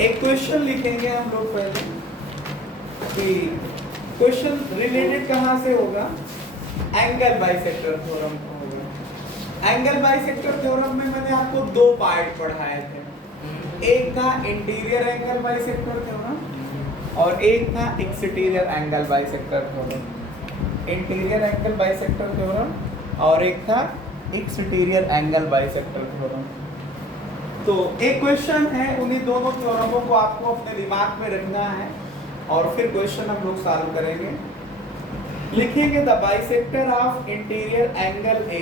एक क्वेश्चन लिखेंगे हम लोग पहले कि क्वेश्चन रिलेटेड कहाँ से होगा, एंगल बाइसेक्टर थ्योरम का होगा। एंगल बाइसेक्टर थ्योरम में मैंने आपको दो पार्ट पढ़ाए थे, एक था इंटीरियर एंगल बाइसेक्टर थ्योरम और एक था exterior angle bisector theorem. Interior angle bisector theorem और एक था एक्सटीरियर एंगल बाइसेक्टर थ्योरम। तो एक क्वेश्चन है, उन्हीं दोनों थ्योरमों को आपको अपने दिमाग में रखना है और फिर क्वेश्चन हम लोग सॉल्व करेंगे। लिखेंगे the bisector of interior angle A,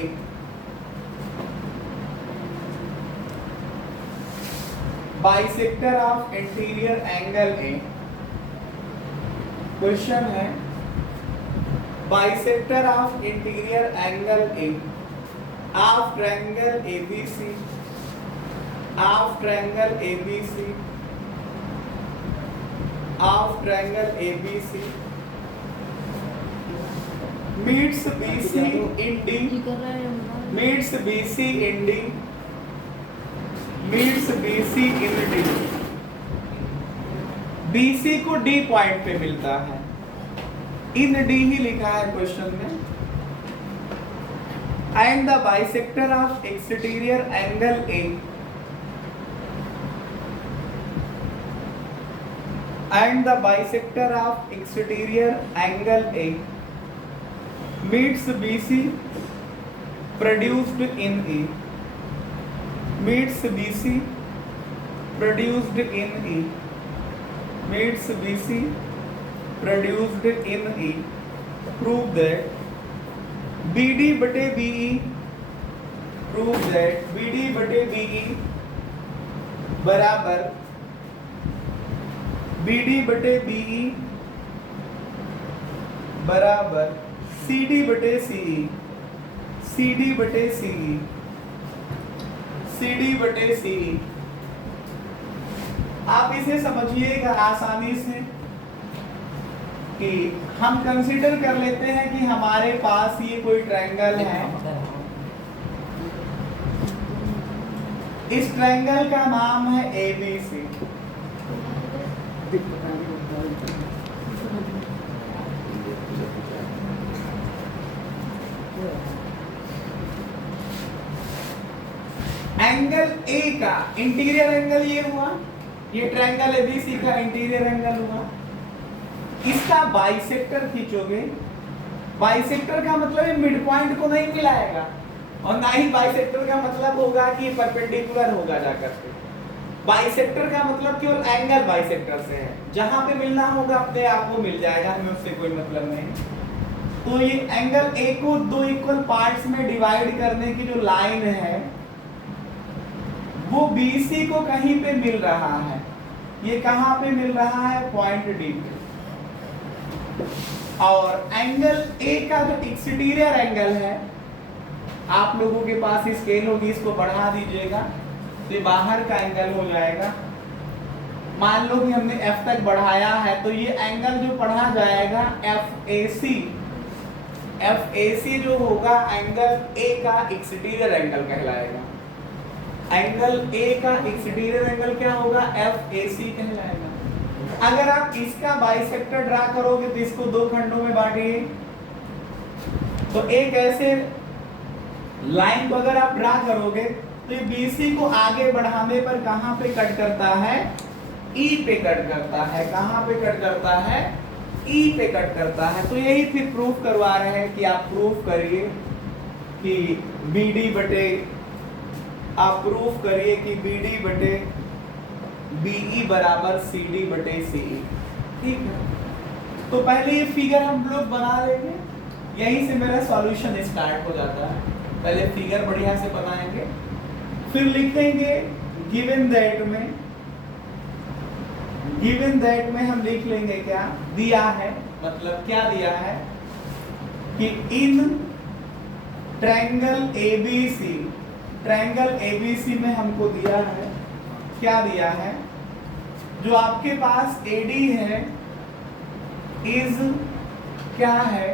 bisector of interior angle A. Question है bisector of interior angle A of triangle ABC, of triangle ABC, of triangle ABC meets BC in D, meets BC in D, meets BC in D। BC को D point पे मिलता है, इन D ही लिखा है question में। And the bisector of exterior angle A, and the bisector of exterior angle A meets BC produced in A, meets BC produced in A, meets BC produced in A। Prove that BD बटे BE, prove that BD बटे BE बराबर BD बटे BE बराबर CD बटे CE, CD बटे CE, CD बटे CE। आप इसे समझिएगा आसानी से कि हम कंसीडर कर लेते हैं कि हमारे पास ये कोई ट्रायंगल है, इस ट्रायंगल का नाम है ABC। एंगल ए का इंटीरियर एंगल ये हुआ, ये ट्रायंगल एबीसी का इंटीरियर एंगल हुआ। इसका बाइसेक्टर खींचोगे, बाइसेक्टर का मतलब ये मिड पॉइंट को नहीं मिलाएगा और ना ही बाइसेक्टर का मतलब होगा कि ये परपेंडिकुलर होगा जाकर के। बाइसेक्टर का मतलब केवल एंगल बाइसेक्टर से है, जहां पे मिलना होगा अपने आप को मिल जाएगा, हमें उससे कोई मतलब नहीं। तो ये एंगल ए को दो इक्वल पार्ट्स में डिवाइड करने की जो लाइन है वो BC को कहीं पे मिल रहा है। ये कहां पे मिल रहा है, पॉइंट डी पे। और एंगल ए का जो एक्सटीरियर एंगल है, आप लोगों के पास स्केल होगी, इसको बढ़ा दीजिएगा तो ये बाहर का एंगल हो जाएगा। मान लो कि हमने F तक बढ़ाया है तो ये एंगल जो पढ़ा जाएगा FAC, FAC जो होगा एंगल A का एक्सटीरियर एंगल कहलाएगा। एंगल A का एक्सटीरियर एंगल क्या होगा, FAC कहलाएगा। अगर आप इसका बाइसेक्टर ड्रा करोगे तो इसको दो खंडों में बांटिए, तो एक ऐसे लाइन को अगर आप ड्रा करोगे तो ये BC को आगे बढ़ाने पर कहां पे कट करता है, E पे कट करता है। कहां पे कट करता है, E पे कट करता है। तो यही फिर प्रूफ करवा रहे हैं कि आप प्रूफ करिए कि BD बटे, आप प्रूफ करिए कि BD बटे BE बराबर CD बटे CE। ठीक है, तो पहले ये फिगर हम लोग बना लेंगे, यहीं से मेरा सॉल्यूशन स्टार्ट हो जाता है। पहले फिगर बढ़िया से बनाएंगे, फिर लिख देंगे गिवन दैट में हम लिख लेंगे क्या दिया है, मतलब क्या दिया है कि इन ट्रायंगल ABC में हमको दिया है, क्या दिया है, जो आपके पास AD है इज क्या है,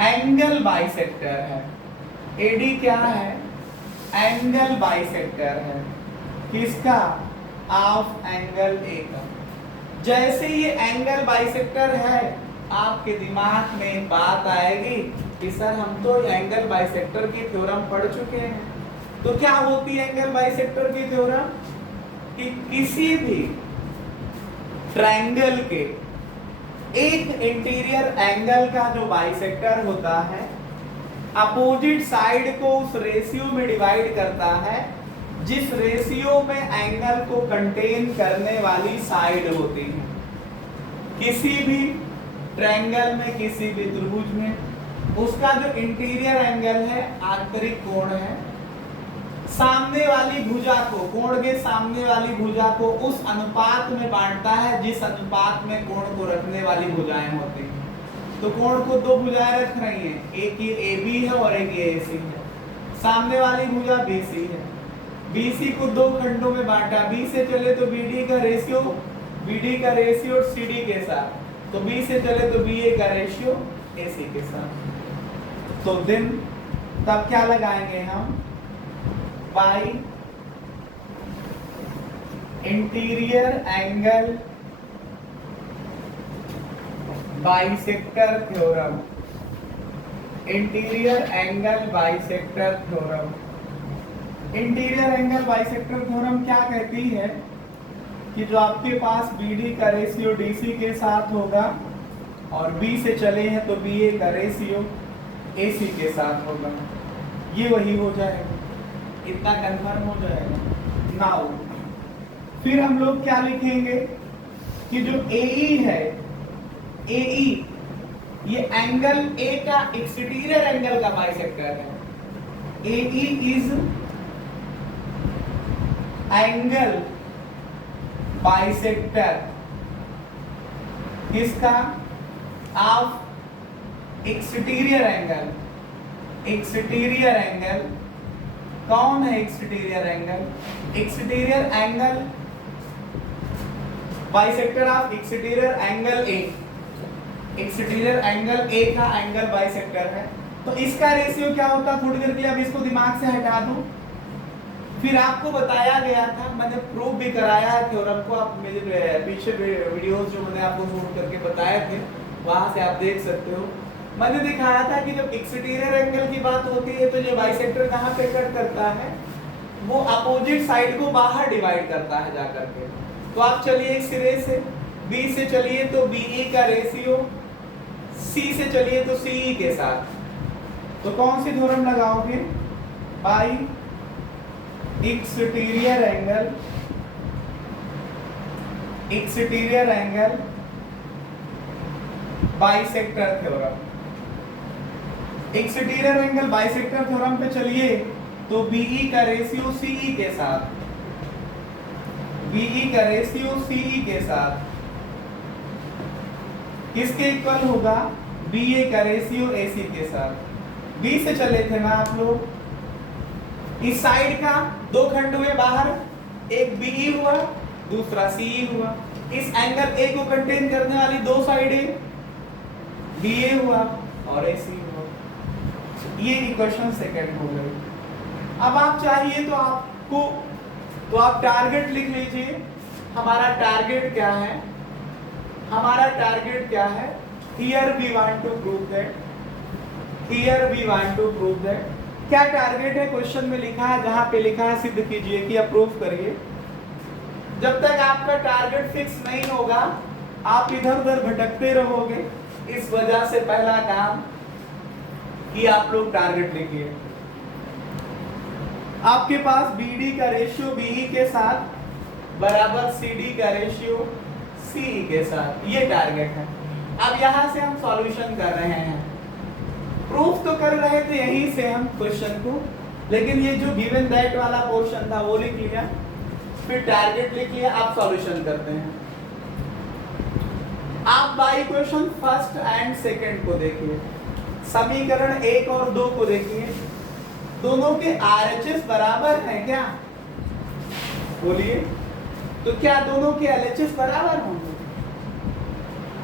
एंगल बाइसेक्टर है। AD क्या है, एंगल बाइसेक्टर है। किसका? ऑफ एंगल ए का। जैसे ये एंगल बाइसेक्टर है, आपके दिमाग में एक बात आएगी कि सर हम तो एंगल बाइसेक्टर की थ्योरम पढ़ चुके हैं। तो क्या होती है एंगल बाइसेक्टर की थ्योरम? कि किसी भी ट्रायंगल के एक इंटीरियर एंगल का जो बाइसेक्टर होता है, अपोजिट साइड को उस रेशियो में डिवाइड करता है जिस रेशियो में एंगल को कंटेन करने वाली साइड होती है। किसी भी ट्रायंगल में, किसी भी त्रिभुज में उसका जो इंटीरियर एंगल है, आंतरिक कोण है, सामने वाली भुजा को, कोण के सामने वाली भुजा को उस अनुपात में बांटता है जिस अनुपात में कोण को रखने वाली भुजाएं होती हैं। तो कोण को दो भुजाएं रख रही हैं, एक ये AB है और एक ये AC है। सामने वाली भुजा BC है। BC को दो खंडों में बांटा, B से चले तो BD का रेशियो CD के साथ, तो B से चले तो BA का रेशियो AC के साथ। तो दिन तब क्या लगाएंगे हम? By interior angle bisector theorem. Interior angle bisector theorem. Interior angle bisector theorem क्या कहती है कि जो आपके पास BD का रेशियो DC के साथ होगा और B से चले हैं तो BA का रेशियो AC के साथ होगा, ये वही हो जाएगा। इतना कंफर्म हो जाएगा। नाउ फिर हम लोग क्या लिखेंगे कि जो AE है, AE ये एंगल A का एक्सटीरियर एंगल का बाइसेक्टर है। AE इज एंगल बाइसेक्टर किसका? Of exterior angle. Exterior angle कौन है? Exterior angle, exterior angle bisector of exterior angle A। Exterior angle A का एंगल बाइसेक्टर है। तो इसका रेशियो क्या होता है? थोड़ी देर के लिए अब इसको दिमाग से हटा दूं। फिर आपको बताया गया था, मैंने प्रूव भी कराया है थ्योरम को, आप मेरे पीछे वीडियोस जो मैंने आपको शूट करके बताए थे वहां से आप देख सकते हो। मैंने दिखाया था कि जब एक्सटीरियर एंगल की बात होती है तो ये बाइसेक्टर कहाँ पे कट करता है? वो अपोजिट साइड को बाहर डिवाइड करता है जाकर के। तो आप चलिए एक सिरे से, B से चलिए तो BE का रेशियो, C से चलिए तो CE के साथ। तो कौन सी थ्योरम लगाओगे? By exterior angle bisector theorem. Exterior angle bisector theorem पे चलिए तो BE का रेशियो CE के साथ, BE का रेशियो CE के साथ किसके इक्वल होगा? BA का रेशियो AC के साथ। B से चले थे ना आप लोग, इस साइड का दो खंड हुए बाहर, एक BE हुआ दूसरा CE हुआ। इस एंगल A को कंटेन करने वाली दो साइडें BA हुआ और AC हुआ। ये इक्वेशन सेकंड हो गई। अब आप चाहिए तो आप टारगेट लिख लीजिए। हमारा टारगेट क्या है? हमारा टारगेट क्या है? Here we want to prove that, here we want to prove that. क्या टारगेट है? क्वेश्चन में लिखा है, जहां पे लिखा है सिद्ध कीजिए कि अप्रूव करिए। जब तक आपका टारगेट फिक्स नहीं होगा आप इधर उधर भटकते रहोगे। इस वजह से पहला काम कि आप लोग टारगेट लिखिए। आपके पास BD का रेशियो BE के साथ बराबर CD का रेशियो CE के साथ, ये टारगेट है। अब यहां से हम सॉल्यूशन कर रहे हैं। प्रूफ तो कर रहे थे यहीं से हम क्वेश्चन को, लेकिन ये जो गिवन दैट वाला पोर्शन था वो लिख लिया, फिर टारगेट लिख लिया। आप सॉल्यूशन करते हैं। आप by question first and second को देखिए, समीकरण 1 और 2 को देखिए। दोनों के RHS बराबर हैं क्या? बोलिए, तो क्या दोनों के LHS बराबर होंगे?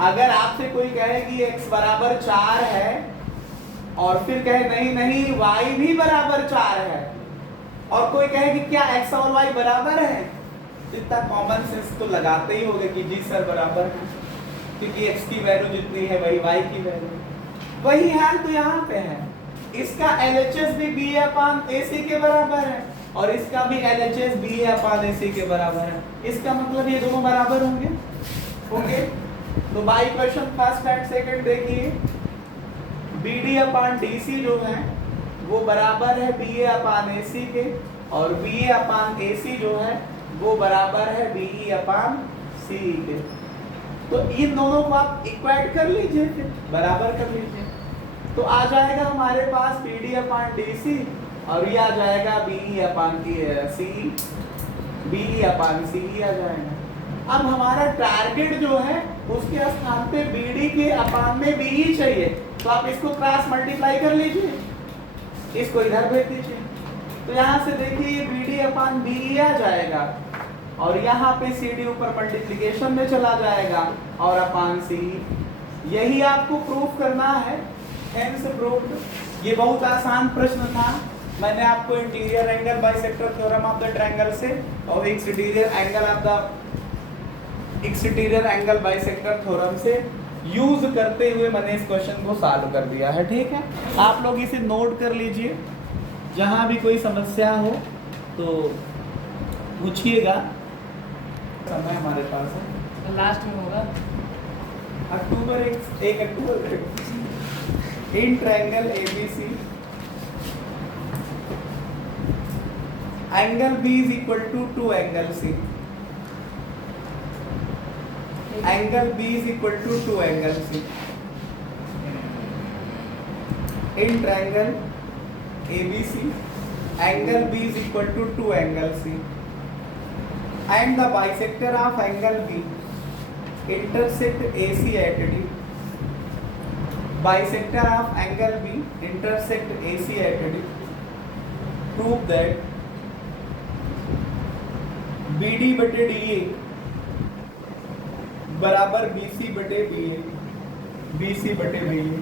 अगर आपसे कोई कहे कि x बराबर 4 है और फिर कहे नहीं नहीं y भी बराबर 4 है, और कोई कहे कि क्या x और y बराबर है, तो इतना कॉमन सेंस तो लगाते ही होगा कि जी सर बराबर है, क्योंकि x की वैल्यू जितनी है वही y की वैल्यू। वही हाल तो यहाँ पे है, इसका LHS भी BA/AC के बराबर है और इसका भी LHS BA/AC के बराबर है। इसका मतलब ये दोनों बराबर होंगे। ओके, तो by equation first and second देखिए, BD/DC जो है वो बराबर है BA/AC के और BA/AC जो है वो बराबर है BE/CE के। तो इन दोनों को आप इक्वेट कर लीजिए, फिर बराबर कर लीजिए, तो आ जाएगा हमारे पास BD/DC और ये आ जाएगा BE/CE, BE/CE आ जाएगा। अब हमारा टारगेट जो है उसके स्थान पे BD के अपान में BE चाहिए, तो आप इसको क्रॉस मल्टीप्लाई कर लीजिए, इसको इधर भेज दीजिए, तो यहाँ से देखिए ये BD/BE आ जाएगा और यहाँ पे CD ऊपर मल्टीप्लिकेशन में चला जाएगा और अपान CE। यही आपको प्रूफ करना है, हेंस प्रूव्ड। ये बहुत आसान प्रश्न था, मैंने आपको interior angle bisector theorem of the triangle से और एक्सटीरियर एंगल बाइसेक्टर थ्योरम से यूज करते हुए मैंने इस क्वेश्चन को सॉल्व कर दिया है। ठीक है, आप लोग इसे नोट कर लीजिए, जहां भी कोई समस्या हो तो पूछिएगा, समय हमारे पास है, लास्ट में होगा अक्टूबर 1 अक्टूबर in triangle ABC angle B is equal to 2 angle C, angle B is equal to 2 angle C in triangle ABC, angle B is equal to 2 angle C and the bisector of angle B intersect AC at D, bisector of angle B intersect AC at D, prove that BD बटे DA बराबर BC बटे BA, BC बटे BA।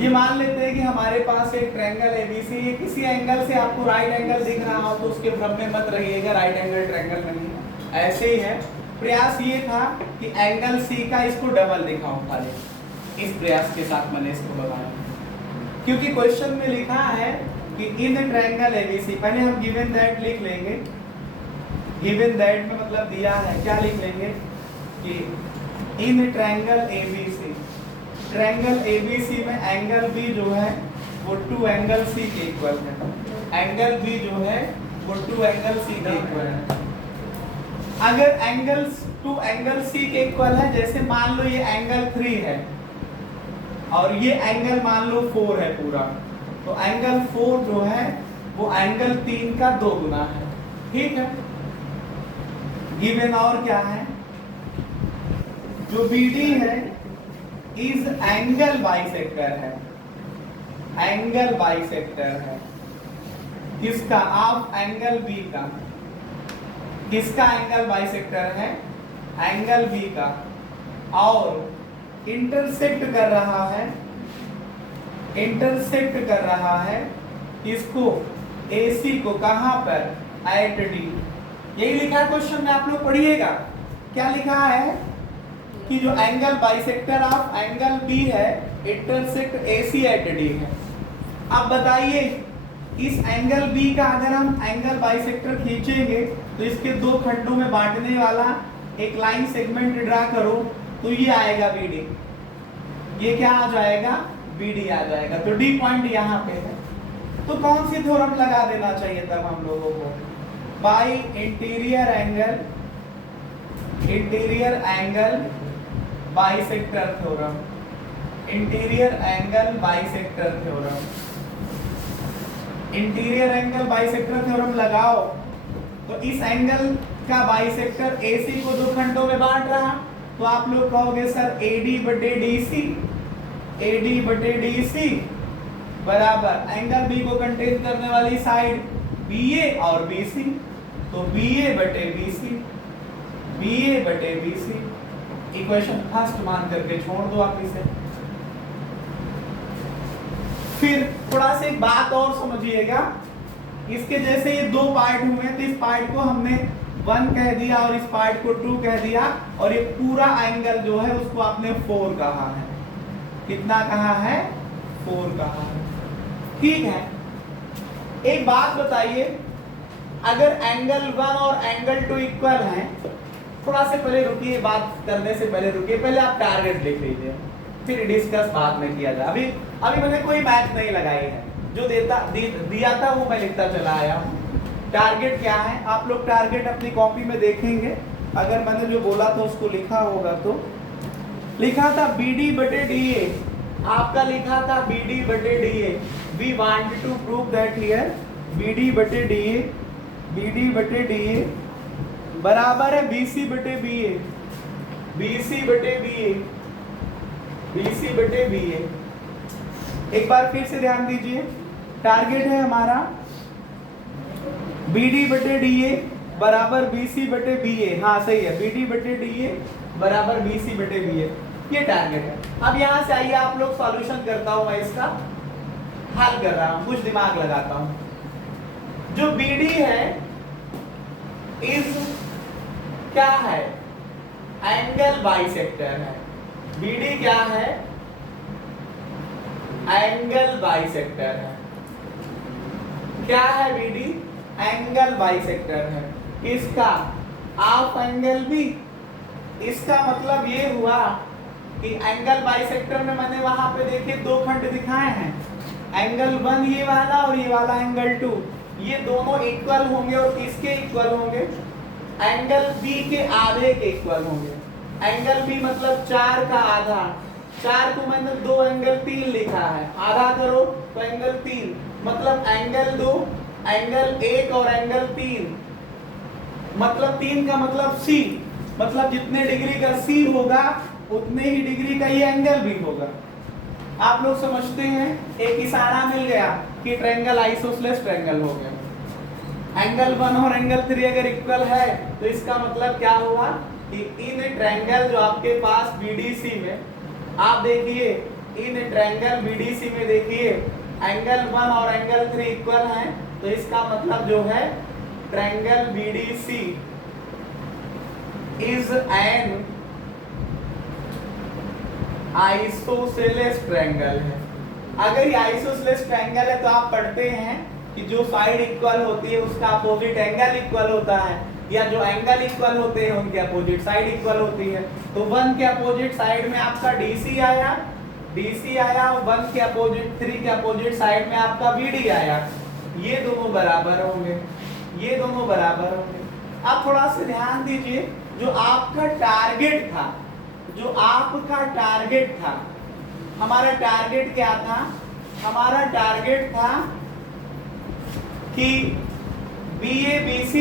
ये मान लेते हैं कि हमारे पास एक ट्रायंगल ABC है, किसी एंगल से आपको राइट एंगल दिख रहा हो तो उसके भ्रम में मत रहिएगा, राइट एंगल ट्रायंगल नहीं है, ऐसे ही है। प्रयास ये था कि एंगल C का इसको डबल दिखाऊं खाली, इस प्रयास के साथ मैंने इसको बताया, क्योंकि क्वेश्चन में लिखा है कि इन ट्रायंगल ABC, पहले हम गिवन दैट लिख लेंगे, गिवन दैट में मतलब दिया है, क्या लिख लेंगे कि इन ट्रायंगल ABC, ट्रायंगल ABC में एंगल B जो है वो 2 एंगल C के इक्वल है, एंगल B जो है वो 2 एंगल C के इक्वल है। अगर एंगल 2 एंगल C के इक्वल है, जैसे मान लो ये एंगल 3 है और ये एंगल मान लो 4 है पूरा, तो एंगल 4 जो है वो एंगल 3 का 2 गुना है। ठीक है, गिवन और क्या है, जो BD है इज एंगल बाइसेक्टर है, एंगल बाइसेक्टर है किसका, ऑफ एंगल B का, किसका एंगल बाइसेक्टर है, एंगल B का, और इंटरसेक्ट कर रहा है, इंटरसेक्ट कर रहा है किसको, AC को, कहां पर, एट D। यही लिखा है क्वेश्चन में, आप लोग पढ़िएगा क्या लिखा है कि जो angle bisector of angle B है इंटरसेक्ट AC एट D है। अब बताइए इस एंगल B का अगर हम एंगल बाइसेक्टर खींचेंगे तो इसके दो खंडों में बांटने वाला एक लाइन सेगमेंट ड्रा करो, तो ये आएगा BD, ये क्या आ जाएगा, BD आ जाएगा, तो D पॉइंट यहाँ पे है। तो कौन सी थ्योरम लगा देना चाहिए तब हम लोगों को, bye interior angle bisector theorem, interior angle bisector theorem, interior angle bisector theorem लगाओ तो इस एंगल का बाइसेक्टर AC को दो खंडों में बांट रहा, तो आप लोग कहोगे सर AD बटे DC, AD बटे DC बराबर एंगल बी को कंटेन करने वाली साइड BA और BC, तो BA बटे BC, BA बटे BC। इक्वेशन फर्स्ट मान करके छोड़ दो आप इसे। फिर थोड़ा सा एक बात और समझिएगा, इसके जैसे ये दो पार्ट हुए तो इस पार्ट को हमने 1 कह दिया और इस पार्ट को 2 कह दिया, और ये पूरा एंगल जो है उसको आपने 4 कहा है। कितना कहा है? 4 कहा है। ठीक है, एक बात बताइए, अगर एंगल 1 और एंगल 2 इक्वल हैं, थोड़ा से पहले रुकिए, बात करने से पहले रुकिए, पहले आप टारगेट लिख लीजिए, फिर डिस्कस बाद में किया जाए। अभी मैंने कोई मैथ नहीं लगाई है, जो दिया था वो मैं लिखता चला आया हूँ। टारगेट क्या है आप लोग टारगेट अपनी कॉपी में देखेंगे, अगर मैंने जो बोला था उसको लिखा होगा तो लिखा था BD बटे DA, आपका लिखा था BD बटे DA। We want to prove that here BD बटे DA बराबर है BC बटे BA, BC बटे BA, BC बटे BA। एक बार फिर से ध्यान दीजिए, टारगेट है हमारा BD बटे DA बराबर BC बटे BA। हाँ सही है, BD बटे DA बराबर BC बटे BA, ये टारगेट है। अब यहाँ से आइए आप लोग सॉल्यूशन करता हूँ, मैं इसका हल कर रहा हूँ, कुछ दिमाग लगाता हूँ। जो BD है इस क्या है? एंगल बाइसेक्टर है। BD क्या है? एंगल बाइसेक्टर है। क्या है BD? एंगल बाइसेक्टर है। किसका? Of angle B। इसका मतलब ये हुआ कि एंगल बाइसेक्टर में मैंने वहां पे देखिए दो खंड दिखाए हैं, एंगल 1 ये वाला और ये वाला एंगल 2, ये दोनों इक्वल होंगे और किसके इक्वल होंगे? एंगल B के आधे के इक्वल होंगे। एंगल B मतलब 4 का आधा, 4 को मैंने 2 एंगल 3 लिखा है, आधा करो तो एंगल 3, मतलब एंगल 2, एंगल 1 और एंगल 3, मतलब 3 का मतलब C, मतलब जितने डिग्री का C होगा उतने ही डिग्री का ये एंगल भी होगा। आप लोग समझते हैं, एक इशारा मिल गया कि ट्रायंगल आइसोसेलेस ट्रायंगल हो गया। एंगल 1 और एंगल 3 अगर इक्वल है तो इसका मतलब क्या हुआ कि इन ट्रायंगल जो आपके पास BDC में, आप देखिए इन ट्रायंगल BDC में देखिए एंगल 1 और एंगल 3 इक्वल हैं, तो इसका मतलब जो है triangle BDC is an isosceles triangle है। अगर ये आइसोसेलेस ट्रायंगल है तो आप पढ़ते हैं कि जो साइड इक्वल होती है उसका अपोजिट एंगल इक्वल होता है, या जो एंगल इक्वल होते हैं उनके अपोजिट साइड इक्वल होती है। तो 1 के अपोजिट साइड में आपका DC आया, और 1 के अपोजिट 3 के अपोजिट साइड में आपका BD आया, ये दोनों बराबर होंगे, ये दोनों बराबर होंगे। आप थोड़ा सा ध्यान दीजिए, जो आपका टारगेट था, जो आपका टारगेट था, हमारा टारगेट क्या था? हमारा टारगेट था कि BA BC,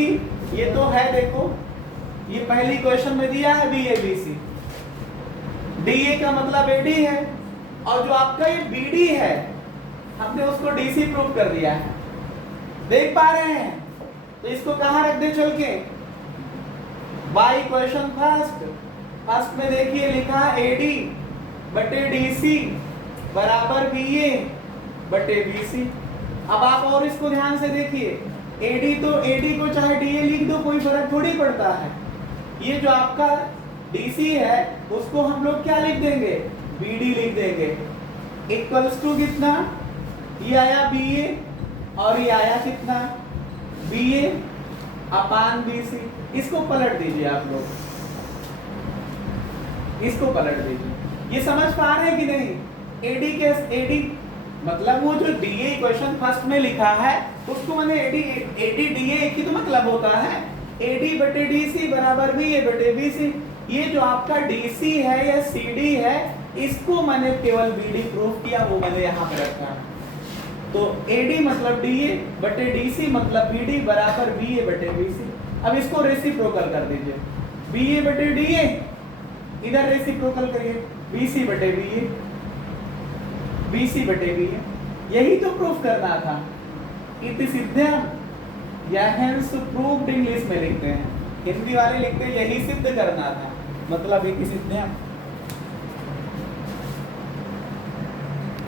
ये तो है, देखो ये पहली क्वेश्चन में दिया है BA BC, DA का मतलब AD है, और जो आपका ये BD है हमने उसको DC प्रूव कर दिया है, देख पा रहे हैं? तो इसको कहाँ रख दे चल के? बाई क्वेश्चन फर्स्ट में देखिए लिखा AD बटे DC बराबर BA बटे BC। अब आप और इसको ध्यान से देखिए, AD तो AD को चाहे DA लिख दो, कोई फर्क थोड़ी पड़ता है। ये जो आपका DC है उसको हम लोग क्या लिख देंगे? BD लिख देंगे, इक्वल्स टू कितना? ये आया BA और ये आया कितना? BA अपान BC। इसको पलट दीजिए आप लोग, इसको पलट दीजिए। ये समझ पा रहे हैं कि नहीं? AD मतलब वो जो DA क्वेश्चन फर्स्ट में लिखा है उसको मैंने AD DA एक ही तो मतलब होता है, AD बटे DC बराबर BA बटे BC। ये जो आपका DC है या CD है, इसको मैंने केवल BD प्रूफ किया, वो मैंने यहाँ पे रखा। तो AD मतलब DA बटे DC मतलब BD बराबर BA बटे BC। अब इसको रेसिप्रोकल कर दीजिए, BA बटे DA इधर रेसिप्रोकल करिए, BC बटे BA, BC बटे BA, यही तो प्रूफ करना था। इति सिद्धम या हेंस प्रूव्ड इंग्लिश में लिखते हैं, हिंदी वाले लिखते हैं यही सिद्ध करना था, मतलब इति सिद्धम।